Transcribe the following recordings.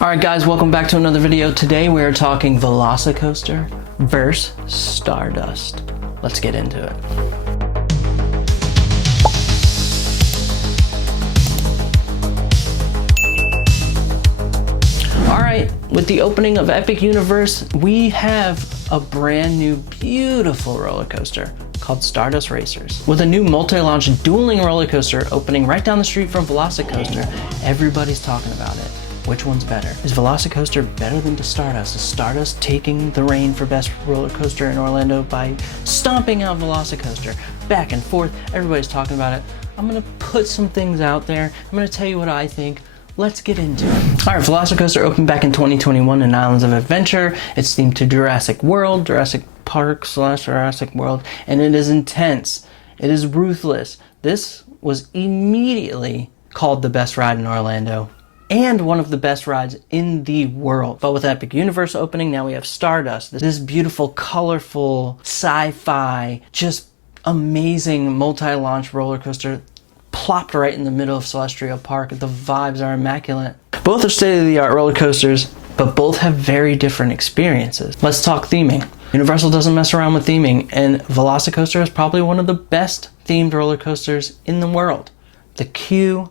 Alright guys, welcome back to another video. Today we are talking Velocicoaster versus Stardust. Let's get into it. Alright, with the opening of Epic Universe, we have a brand new beautiful roller coaster called Stardust Racers. With a new multi-launch dueling roller coaster opening right down the street from Velocicoaster, everybody's talking about it. Which one's better? Is Velocicoaster better than Stardust? Is Stardust taking the reign for best roller coaster in Orlando by stomping out Velocicoaster? Back and forth, everybody's talking about it. I'm gonna put some things out there. I'm gonna tell you what I think. Let's get into it. All right, Velocicoaster opened back in 2021 in Islands of Adventure. It's themed to Jurassic World, Jurassic Park / Jurassic World, and it is intense. It is ruthless. This was immediately called the best ride in Orlando and one of the best rides in the world. But with Epic Universe opening, now we have Stardust. This beautiful, colorful, sci-fi, just amazing multi-launch roller coaster plopped right in the middle of Celestial Park. The vibes are immaculate. Both are state-of-the-art roller coasters, but both have very different experiences. Let's talk theming. Universal doesn't mess around with theming, and Velocicoaster is probably one of the best themed roller coasters in the world. The queue,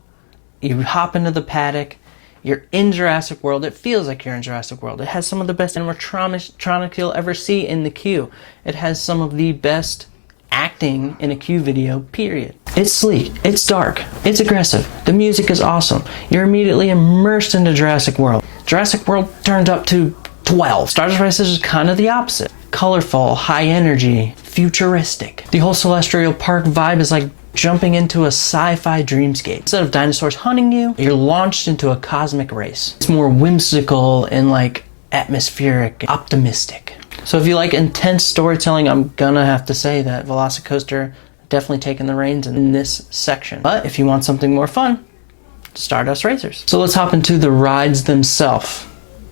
you hop into the paddock, you're in Jurassic World. It feels like you're in Jurassic World. It has some of the best animatronics you'll ever see in the queue. It has some of the best acting in a queue video, period. It's sleek, it's dark, it's aggressive, the music is awesome. You're immediately immersed into Jurassic World. Jurassic World turned up to 12. Stardust Racers is kind of the opposite. Colorful, high energy, futuristic. The whole Celestial Park vibe is like jumping into a sci-fi dreamscape. Instead of dinosaurs hunting you, you're launched into a cosmic race. It's more whimsical and like atmospheric, optimistic. So if you like intense storytelling, I'm gonna have to say that Velocicoaster definitely taking the reins in this section. But if you want something more fun, Stardust Racers. So let's hop into the rides themselves.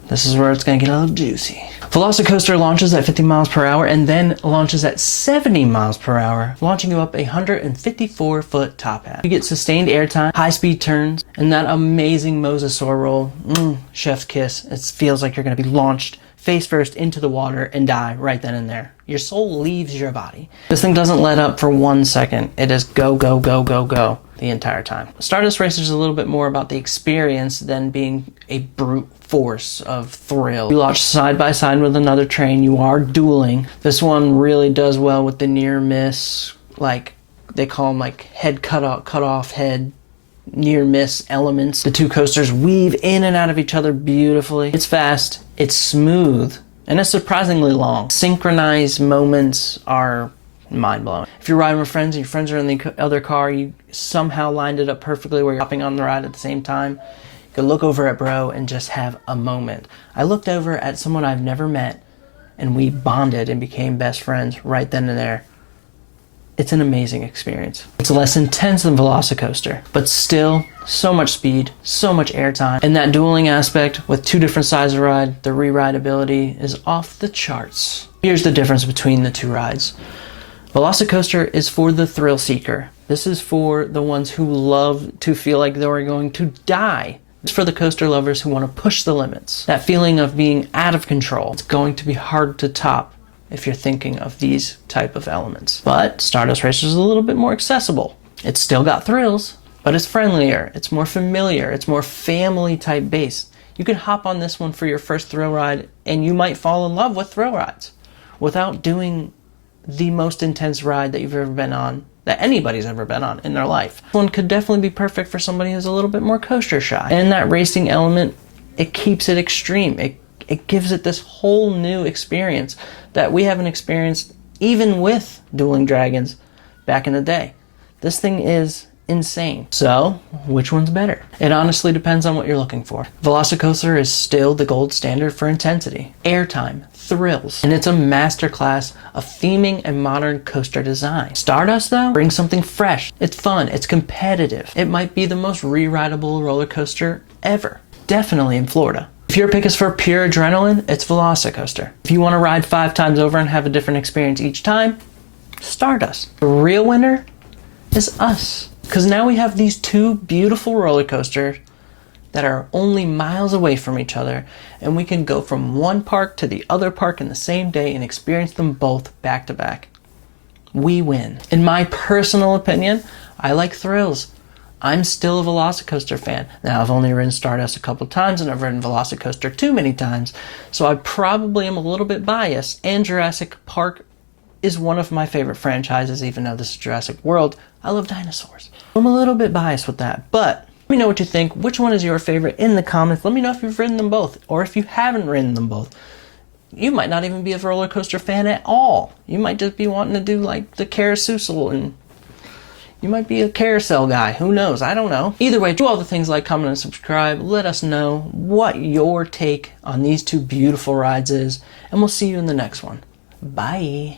This is where it's gonna get a little juicy. Velocicoaster launches at 50 miles per hour and then launches at 70 miles per hour, launching you up a 154-foot top hat. You get sustained airtime, high-speed turns, and that amazing mosasaur roll. Chef's kiss. It feels like you're gonna be launched face first into the water and die right then and there. Your soul leaves your body. This thing doesn't let up for 1 second. It is go, go, go, go, go the entire time. Stardust Racers is a little bit more about the experience than being a brute force of thrill. You launch side by side with another train. You are dueling. This one really does well with the near miss, like they call them like head cut off head near miss elements. The two coasters weave in and out of each other beautifully. It's fast, it's smooth, and it's surprisingly long. Synchronized moments are mind-blowing. If you're riding with friends and your friends are in the other car, you somehow lined it up perfectly where you're hopping on the ride at the same time. You could look over at bro and just have a moment. I looked over at someone I've never met and we bonded and became best friends right then and there. It's an amazing experience. It's less intense than Velocicoaster, but still so much speed, so much airtime. And that dueling aspect with two different sides of ride, the re-rideability is off the charts. Here's the difference between the two rides. Velocicoaster is for the thrill seeker. This is for the ones who love to feel like they're going to die. It's for the coaster lovers who want to push the limits. That feeling of being out of control. It's going to be hard to top if you're thinking of these type of elements. But Stardust Racers is a little bit more accessible. It's still got thrills, but it's friendlier, it's more familiar, it's more family type based. You can hop on this one for your first thrill ride and you might fall in love with thrill rides without doing the most intense ride that you've ever been on, that anybody's ever been on in their life. This one could definitely be perfect for somebody who's a little bit more coaster shy. And that racing element, it keeps it extreme. It gives it this whole new experience that we haven't experienced even with Dueling Dragons back in the day. This thing is insane. So, which one's better? It honestly depends on what you're looking for. Velocicoaster is still the gold standard for intensity, airtime, thrills, and it's a masterclass of theming and modern coaster design. Stardust, though, brings something fresh. It's fun, it's competitive. It might be the most re-rideable roller coaster ever. Definitely in Florida. If your pick is for pure adrenaline, it's Velocicoaster. If you want to ride 5 times over and have a different experience each time, Stardust. The real winner is us. Because now we have these two beautiful roller coasters that are only miles away from each other, and we can go from one park to the other park in the same day and experience them both back to back. We win. In my personal opinion, I like thrills. I'm still a Velocicoaster fan. Now, I've only ridden Stardust a couple times, and I've ridden Velocicoaster too many times, so I probably am a little bit biased, and Jurassic Park is one of my favorite franchises, even though this is Jurassic World. I love dinosaurs. I'm a little bit biased with that, but let me know what you think. Which one is your favorite in the comments? Let me know if you've ridden them both, or if you haven't ridden them both. You might not even be a roller coaster fan at all. You might just be wanting to do like the carousel, and you might be a carousel guy. Who knows? I don't know. Either way, do all the things like, comment, and subscribe. Let us know what your take on these two beautiful rides is, and we'll see you in the next one. Bye.